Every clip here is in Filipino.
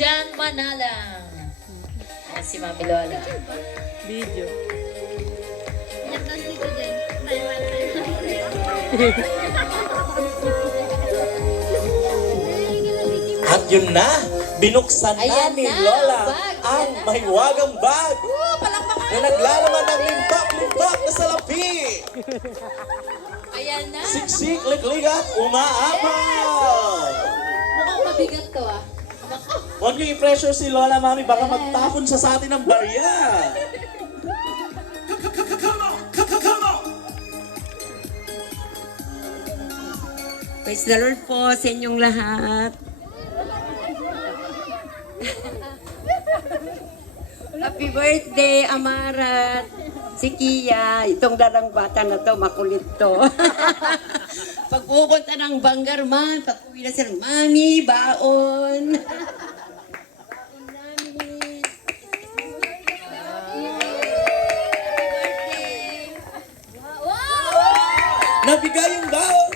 Jan Manalang. Ayan si Mami Lola. Video. At yun na, binuksan na Ayan ni na, Lola bag. ang Ayan na. mahiwagang bag Palakpakan na naglalaman ng limpak-limpak na salapi. Ayan na. Siksik, liklik at umaapaw. Mukhang mabigat to ah. Huwag niyo i-pressure si Lola, Mami, baka magtapon siya sa atin ng barya. Praise the Lord po sa inyong lahat. Happy birthday, Amarat. Si Kia, itong dalang bata na to, makulit to. Pag pupunta ng Bangarman, pag uwi na sila, Mami, baon. Baon namin. Nabigay yung baon.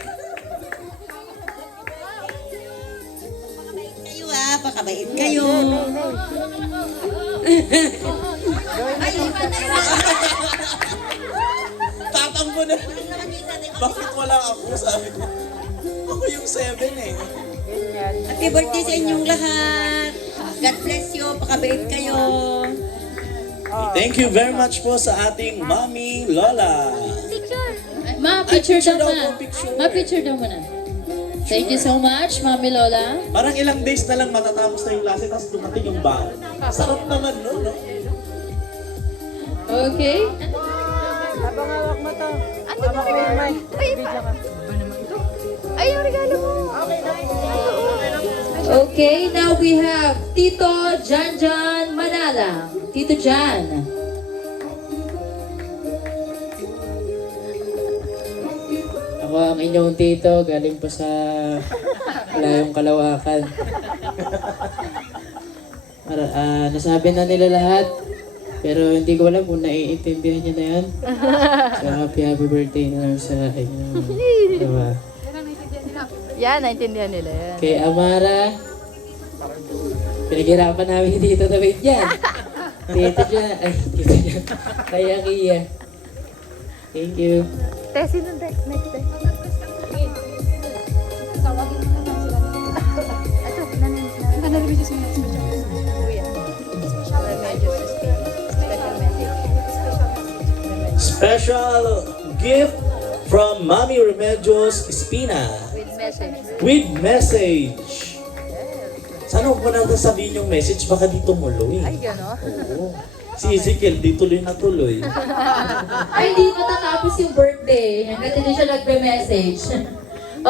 Kayo pakabait kayo. Ay, Tapang mo na. Bakit wala ako? Sabi ko. Ako yung 7 eh. Happy birthday sa inyong lahat. God bless you, pakabait kayo. Thank you very much po sa ating Mami Lola. Ma, picture picture daw daw muna. po, picture. Ma, picture daw muna. Thank you so much, Mami Lola. Parang ilang days na lang matatapos na yung klase tapos dumating yung baon. Sarap naman no? Okay. Habang hawak mo to. Ano ba regalo? Ay, ay, yung regalo mo. Okay na. Okay, now we have Tito Jan Manalang. Tito Jan. Ako ang inyong tito, galing pa sa Malayong Kalawakan. Nasabi na nila lahat, pero hindi ko alam kung naiintindihan niya na yan. So happy birthday na lang sa inyo. Diba? Yan, naintindihan nila yan. Kay Amara, pinaghirapan namin ni Tito David yan. Tito dyan, ay Tito dyan. Kay Akia. Thank you. Tessie nun, next day. Special gift from Mami Remedios Espina With message. with message. Sana huwag mo natin sabihin yung message, baka di tumuloy. Ay, gano'n. Oo. Si Ezekiel, di tuloy na tuloy. Ay, hindi matatapos yung birthday. Hanggat hindi siya nagbe-message.